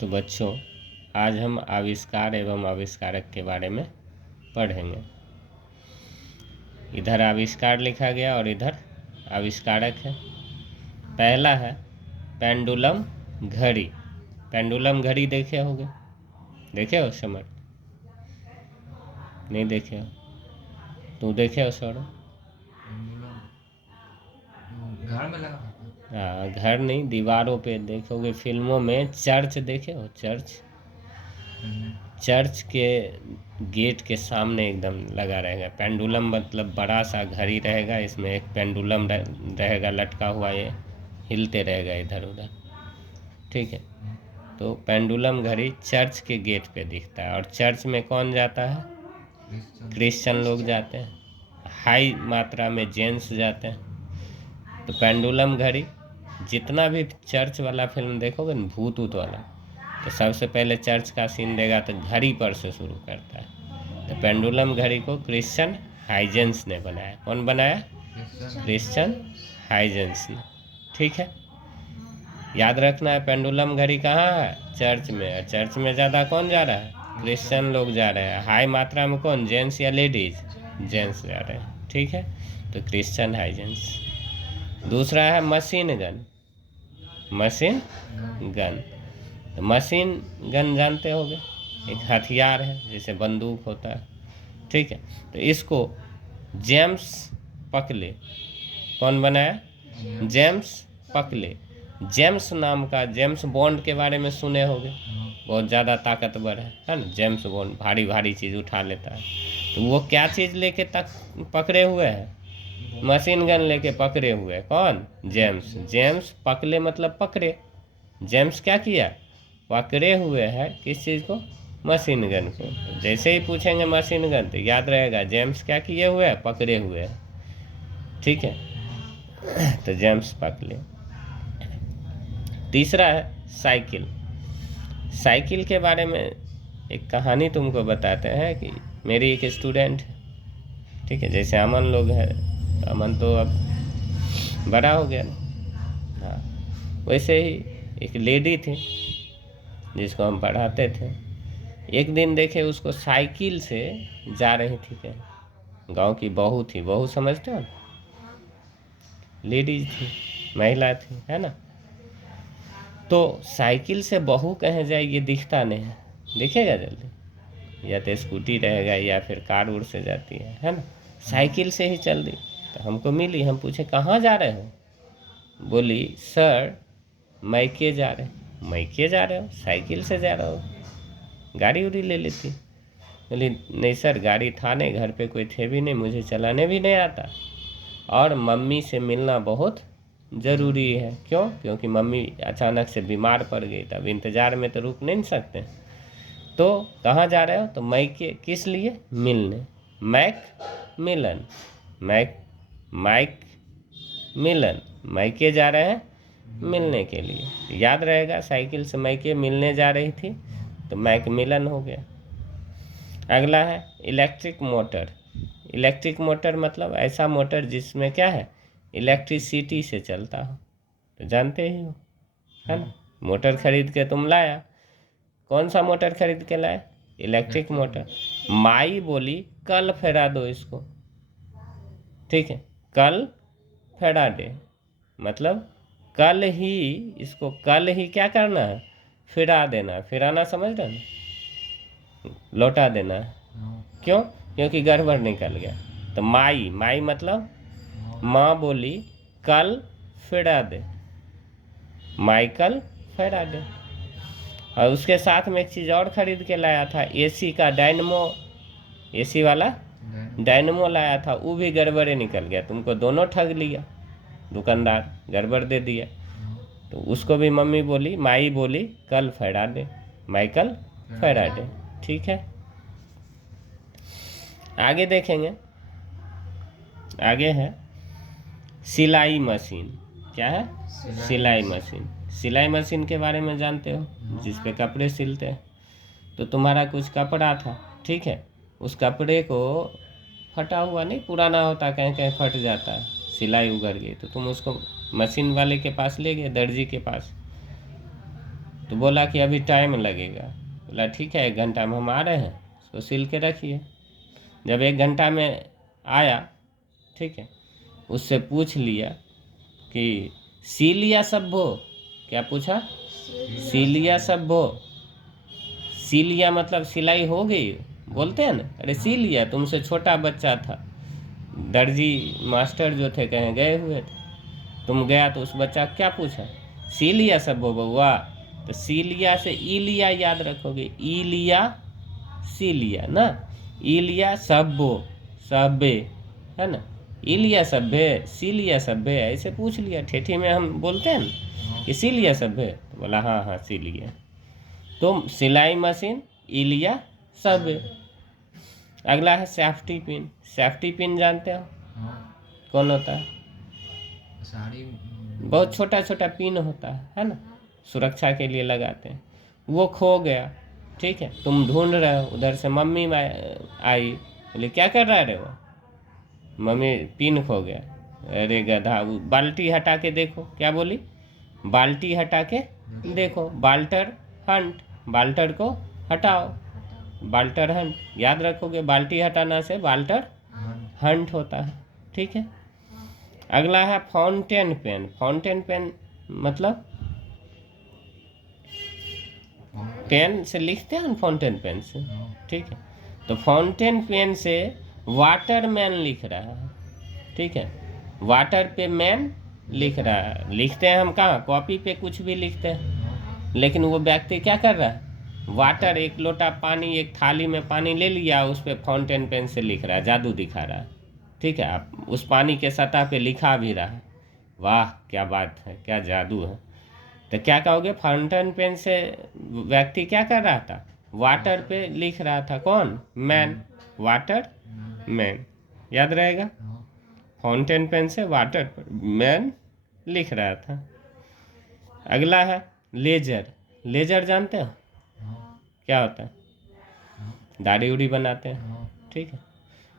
तो बच्चों, आज हम आविष्कार एवं आविष्कारक के बारे में पढ़ेंगे। इधर आविष्कार लिखा गया और इधर आविष्कारक है। पहला है पेंडुलम घड़ी। पेंडुलम घड़ी देखे होगे? देखे हो समर? नहीं देखे हो? तू देखे हो सौरभ? घर में लगा। हाँ, घर नहीं, दीवारों पे देखोगे, फिल्मों में। चर्च देखे हो? चर्च चर्च के गेट के सामने एकदम लगा रहेगा पेंडुलम। मतलब बड़ा सा घड़ी रहेगा, इसमें एक पेंडुलम रहेगा लटका हुआ, ये हिलते रहेगा इधर उधर। ठीक है, तो पेंडुलम घड़ी चर्च के गेट पे दिखता है। और चर्च में कौन जाता है? क्रिश्चियन लोग जाते हैं, हाई मात्रा में जेंट्स जाते हैं। तो पेंडुलम घड़ी, जितना भी चर्च वाला फिल्म देखोगे ना, भूत ऊत वाला, तो सबसे पहले चर्च का सीन देगा तो घड़ी पर से शुरू करता है। तो पेंडुलम घड़ी को क्रिश्चियन हाइजेंस ने बनाया। कौन बनाया? क्रिश्चियन हाइजेंस ने। ठीक है, याद रखना है पेंडुलम घड़ी कहाँ है? चर्च में है। चर्च में ज़्यादा कौन जा रहा है? क्रिश्चियन लोग जा रहे हैं। हाई मात्रा में कौन? जेंट्स या लेडीज? जेंट्स जा रहे हैं। ठीक है, तो क्रिश्चियन हाइजेंस। दूसरा है machine gun. Machine gun, machine gun जानते होगे? एक हथियार है, जैसे बंदूक होता है। ठीक है, तो इसको जेम्स पकले। कौन बनाया? जेम्स पकले। जेम्स नाम का, जेम्स बॉन्ड के बारे में सुने होगे, बहुत ज़्यादा ताकतवर है ना? जेम्स बॉन्ड भारी भारी चीज़ उठा लेता है। तो वो क्या चीज़ लेके तक पकड़े हुए हैं? मशीन गन लेके पकड़े हुए। कौन? जेम्स। जेम्स पकले मतलब पकड़े। जेम्स क्या किया? पकड़े हुए है किस चीज़ को? मशीन गन को। जैसे ही पूछेंगे मशीन गन तो याद रहेगा जेम्स क्या किए हुए हैं? पकड़े हुए हैं। ठीक है, तो जेम्स पकड़े। तीसरा है साइकिल। साइकिल के बारे में एक कहानी तुमको बताते हैं कि मेरी एक स्टूडेंट, ठीक है, जैसे अमन लोग है, अमन तो अब बड़ा हो गया ना, हाँ, वैसे ही एक लेडी थी जिसको हम पढ़ाते थे। एक दिन देखे उसको साइकिल से जा रही थी कहीं। गांव की बहू थी, बहू समझते हो? लेडीज थी, महिला थी, है ना? तो साइकिल से बहू कहीं जाए ये दिखता नहीं है, दिखेगा जल्दी? या तो स्कूटी रहेगा या फिर कार उड़ से जाती है ना? साइकिल से ही चल दी। तो हमको मिली, हम पूछे कहाँ जा रहे हो? बोली सर मैके जा रहे। मैके जा रहे हो? साइकिल से जा रहे हो? गाड़ी उड़ी ले लेती। बोली नहीं सर, गाड़ी था नहीं, घर पे कोई थे भी नहीं, मुझे चलाने भी नहीं आता, और मम्मी से मिलना बहुत ज़रूरी है। क्यों? क्योंकि मम्मी अचानक से बीमार पड़ गई, तब इंतज़ार में तो रुक नहीं सकते। तो कहाँ जा रहे हो? तो मैके। किस लिए? मिलने। मैक मिलन, मैक माइक मिलन, मैके जा रहे हैं मिलने के लिए। याद रहेगा, साइकिल से मैके मिलने जा रही थी तो मैक मिलन हो गया। अगला है इलेक्ट्रिक मोटर। इलेक्ट्रिक मोटर मतलब ऐसा मोटर जिसमें क्या है? इलेक्ट्रिसिटी से चलता हो। तो जानते ही हो, है ना? मोटर खरीद के तुम लाया, कौन सा मोटर खरीद के लाए? Electric motor. माई बोली कल फेरा दो इसको। ठीक है, कल फेरा दे मतलब कल ही, इसको कल ही क्या करना है? फिरा देना। फिराना समझ रहे ना? लौटा देना है। क्यों? क्योंकि गड़बड़ निकल गया। तो माई, माई मतलब माँ बोली कल फिरा दे, माइकल फेरा दे। और उसके साथ में एक चीज़ और खरीद के लाया था, एसी का डायनमो। एसी वाला डायनमो लाया था, वो भी गड़बड़े निकल गया। तुमको दोनों ठग लिया, दुकानदार गड़बड़ दे दिया। तो उसको भी मम्मी बोली, माई बोली कल फेरा दे, माइकल फेरा दे। ठीक है, आगे देखेंगे। आगे है सिलाई मशीन। क्या है? सिलाई मशीन। सिलाई मशीन के बारे में जानते हो? जिस पे कपड़े सिलते हैं। तो तुम्हारा कुछ कपड़ा था, ठीक है, उस कपड़े को फटा हुआ नहीं, पुराना होता, कहीं कहीं फट जाता है, सिलाई उगड़ गई, तो तुम उसको मशीन वाले के पास ले गए, दर्जी के पास। तो बोला कि अभी टाइम लगेगा। बोला ठीक है 1 घंटा में हम आ रहे हैं, उसको सिल के रखिए। जब 1 घंटा में आया, ठीक है, उससे पूछ लिया कि सीलिया सब्बो, क्या पूछा? सीलिया सब्बो। सीलिया मतलब सिलाई हो गई बोलते हैं ना, अरे सीलिया तुमसे छोटा बच्चा था, दर्जी मास्टर जो थे कहीं गए हुए थे, तुम गया तो उस बच्चा क्या पूछा? सीलिया सब्बो बउआ। तो सीलिया से ईलिया याद रखोगे, ईलिया सीलिया ना, ईलिया सब्बो सब्बे, है ना, ईलिया सब्बे सीलिया सब्बे, ऐसे पूछ लिया। ठेठी में हम बोलते हैं ना कि सीलिया सब्बे, तो बोला हाँ हाँ सीलिया। तो सिलाई मशीन ईलिया सब्बे। अगला है सेफ्टी पिन। सेफ्टी पिन जानते हो हाँ, कौन होता है? साड़ी बहुत छोटा छोटा पिन होता है ना, सुरक्षा के लिए लगाते हैं। वो खो गया, ठीक है, तुम ढूंढ रहे हो, उधर से मम्मी आई, बोले क्या कर रहा है रे वो? मम्मी पिन खो गया। अरे गधा, वो बाल्टी हटा के देखो, क्या बोली? बाल्टी हटा के देखो, बाल्टर हंट, बाल्टर को हटाओ, बाल्टर हंट। याद रखोगे, बाल्टी हटाना से बाल्टर हंट होता है, ठीक है। अगला है फाउंटेन पेन। फाउंटेन पेन मतलब पेन से लिखते हैं ना, फाउंटेन पेन से, ठीक है। तो फाउंटेन पेन से वाटर मैन लिख रहा है, ठीक है, वाटर पे मैन लिख रहा है। लिखते हैं हम कहाँ, कॉपी पे कुछ भी लिखते हैं, लेकिन वो व्यक्ति क्या कर रहा है? वाटर, एक लोटा पानी, एक थाली में पानी ले लिया, उस पर फाउंटेन पेन से लिख रहा है, जादू दिखा रहा है, ठीक है। आप उस पानी के सतह पे लिखा भी रहा है, वाह क्या बात है, क्या जादू है। तो क्या कहोगे? फाउंटेन पेन से व्यक्ति क्या कर रहा था? वाटर पे लिख रहा था। कौन? मैन, वाटर मैन, याद रहेगा। फाउंटेन पेन से वाटर पर मैन लिख रहा था। अगला है लेजर। लेजर जानते हो क्या होता है? दाढ़ी उड़ी बनाते हैं, ठीक है।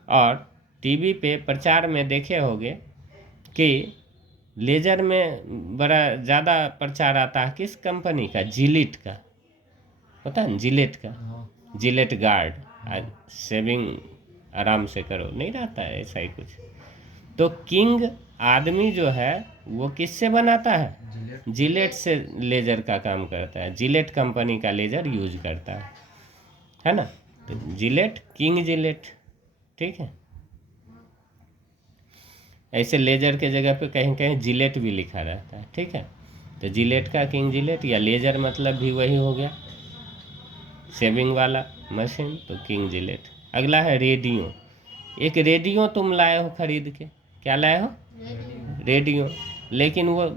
और टीवी पे प्रचार में देखे होंगे कि लेजर में बड़ा ज़्यादा प्रचार आता है किस कंपनी का? जिलेट का, होता है ना जिलेट का, जिलेट गार्ड, शेविंग आराम से करो, नहीं रहता है ऐसा ही कुछ। तो किंग आदमी जो है वो किससे बनाता है? जिलेट से लेजर का काम करता है, जिलेट कंपनी का लेजर यूज करता है ना। तो जिलेट, किंग जिलेट, ठीक है। ऐसे लेजर के जगह पे कहीं कहीं जिलेट भी लिखा रहता है, ठीक है। तो जिलेट का किंग जिलेट, या लेजर मतलब भी वही हो गया, शेविंग वाला मशीन, तो किंग जिलेट। अगला है रेडियो। एक रेडियो तुम लाए हो खरीद के, क्या लाए हो? रेडियो। लेकिन वो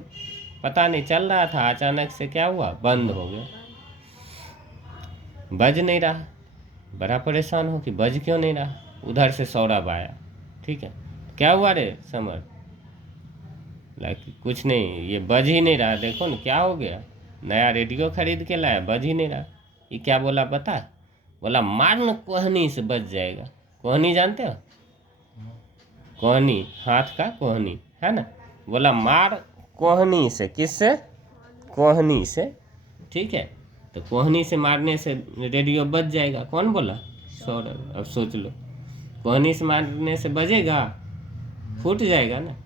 पता नहीं चल रहा था, अचानक से क्या हुआ? बंद हो गया, बज नहीं रहा। बड़ा परेशान हो कि बज क्यों नहीं रहा। उधर से सौरभ आया, ठीक है, क्या हुआ रे समर? कुछ नहीं, ये बज ही नहीं रहा, देखो ना क्या हो गया। नया रेडियो खरीद के लाया, बज ही नहीं रहा। ये क्या बोला पता? बोला मार न कोहनी से बज जाएगा। कोहनी जानते हो? कोहनी, हाथ का कोहनी, है ना। बोला मार कोहनी से, किससे? कोहनी से, ठीक है। तो कोहनी से मारने से रेडियो बज जाएगा। कौन बोला? सौरभ। अब सोच लो, कोहनी से मारने से बजेगा? फूट जाएगा ना।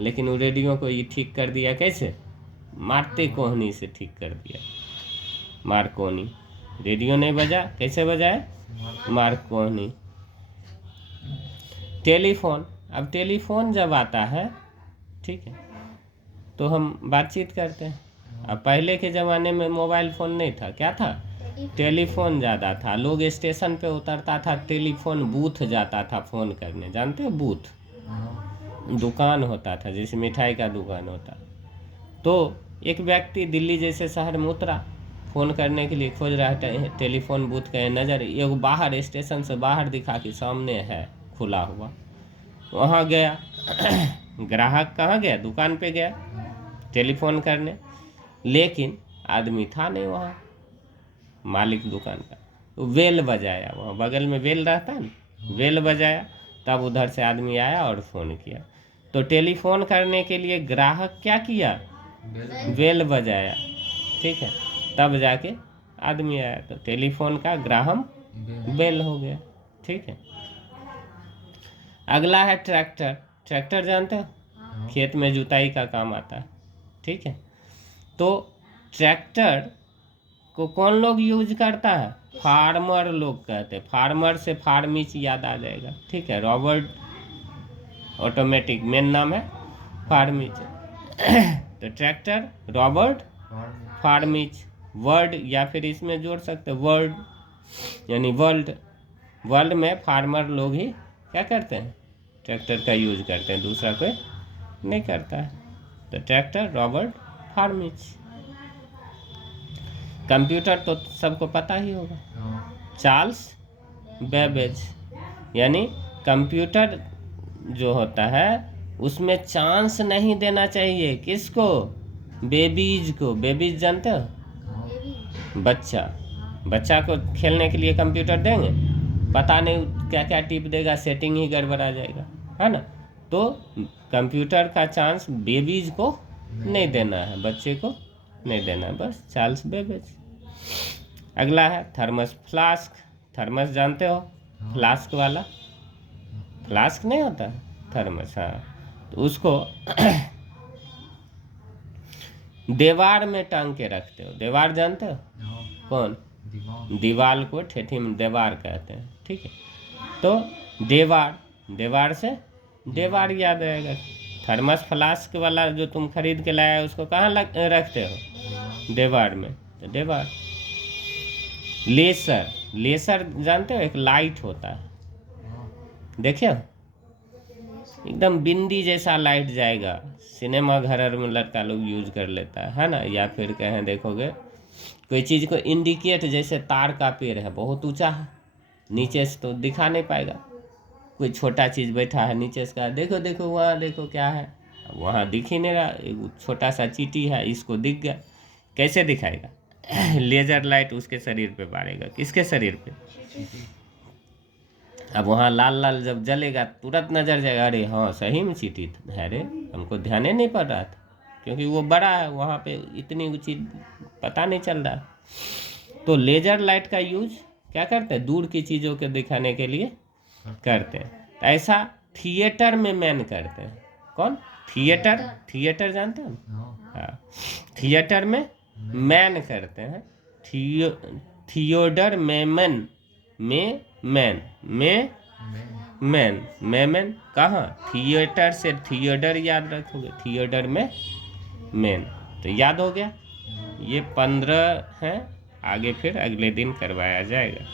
लेकिन वो रेडियो को ये ठीक कर दिया, कैसे? मारते कोहनी से ठीक कर दिया, मार कोहनी। रेडियो नहीं बजा, कैसे बजाए? मार कोहनी। टेलीफोन। अब टेलीफोन जब आता है, ठीक है, तो हम बातचीत करते हैं। अब पहले के ज़माने में मोबाइल फ़ोन नहीं था, क्या था? टेलीफोन ज़्यादा था। लोग स्टेशन पे उतरता था, टेलीफोन बूथ जाता था फ़ोन करने, जानते हो? बूथ दुकान होता था, जैसे मिठाई का दुकान होता। तो एक व्यक्ति दिल्ली जैसे शहर में उतरा, फ़ोन करने के लिए खोज रहा है, टेलीफोन बूथ का नज़र एक बाहर, स्टेशन से बाहर दिखा कि सामने है खुला हुआ। वहाँ गया ग्राहक कहाँ गया? दुकान पे गया टेलीफोन करने, लेकिन आदमी था नहीं वहाँ, मालिक दुकान का। तो वेल बजाया, वहाँ बगल में वेल रहता है ना, वेल बजाया, तब उधर से आदमी आया और फ़ोन किया। तो टेलीफोन करने के लिए ग्राहक क्या किया? वेल बजाया, ठीक है। तब जाके आदमी आया, तो टेलीफोन का ग्राहम बेल हो गया। ठीक है। अगला है ट्रैक्टर। ट्रैक्टर जानते हो, खेत में जुताई का काम आता है। ठीक है। तो ट्रैक्टर को कौन लोग यूज करता है? फार्मर लोग कहते हैं। फार्मर से फार्मिच याद आ जाएगा। ठीक है। रॉबर्ट ऑटोमेटिक मेन नाम है फार्मिच। तो ट्रैक्टर रॉबर्ट फार्मिच, वर्ड या फिर इसमें जोड़ सकते वर्ड यानी वर्ल्ड। वर्ल्ड में फार्मर लोग ही क्या करते हैं? ट्रैक्टर का यूज करते हैं, दूसरा कोई नहीं करता है। तो ट्रैक्टर रॉबर्ट फार्मिच। कंप्यूटर तो सबको पता ही होगा, चार्ल्स बेबेज। यानी कंप्यूटर जो होता है उसमें चांस नहीं देना चाहिए। किसको? बेबीज को। बेबीज जानते हो? बच्चा को खेलने के लिए कंप्यूटर देंगे, पता नहीं क्या क्या टिप देगा, सेटिंग ही गड़बड़ आ जाएगा, है ना। तो कंप्यूटर का चांस बेबीज को नहीं देना है, बच्चे को नहीं देना है, बस चार्ल्स बेबेज। अगला है थर्मस फ्लास्क। थर्मस जानते हो? फ्लास्क वाला, फ्लास्क नहीं होता थर्मस, हाँ। तो उसको दीवार में टांग के रखते हो। दीवार जानते हो? कौन? दीवार को ठेठी में दीवार कहते हैं। ठीक है। तो दीवार से दीवार याद रहेगा। थर्मस फ्लास्क वाला जो तुम खरीद के लाया उसको कहाँ रखते हो? दीवार में। तो दीवार। लेसर जानते हो? एक लाइट होता है, देखिए एकदम बिंदी जैसा लाइट जाएगा। सिनेमा घर में लड़का लोग यूज कर लेता है ना। या फिर कहें देखोगे कोई चीज़ को इंडिकेट, जैसे तार का पेड़ है बहुत ऊंचा है, नीचे से तो दिखा नहीं पाएगा। कोई छोटा चीज़ बैठा है नीचे से कहा देखो देखो वहाँ देखो क्या है, वहाँ दिख ही नहीं रहा। एक छोटा सा चींटी है, इसको दिख गया, कैसे दिखाएगा? लेजर लाइट उसके शरीर पे मारेगा। किसके शरीर पे? अब वहाँ लाल लाल जब जलेगा तुरंत नजर जाएगा, अरे हाँ सही में चींटी है रे, हमको ध्यान ही नहीं पड़ रहा था, क्योंकि वो बड़ा है, वहाँ पे इतनी ऊंची पता नहीं चल रहा। तो लेजर लाइट का यूज क्या करते हैं? दूर की चीज़ों के दिखाने के लिए करते हैं। ऐसा थिएटर में मैन करते हैं। कौन? थिएटर जानते हो? हाँ, थिएटर में मैन करते हैं। थियोडर मेमन मैन कहाँ? थिएटर से थियोडर याद रखोगे, थियोडर में मैन। तो याद हो गया। ये 15 हैं, आगे फिर अगले दिन करवाया जाएगा।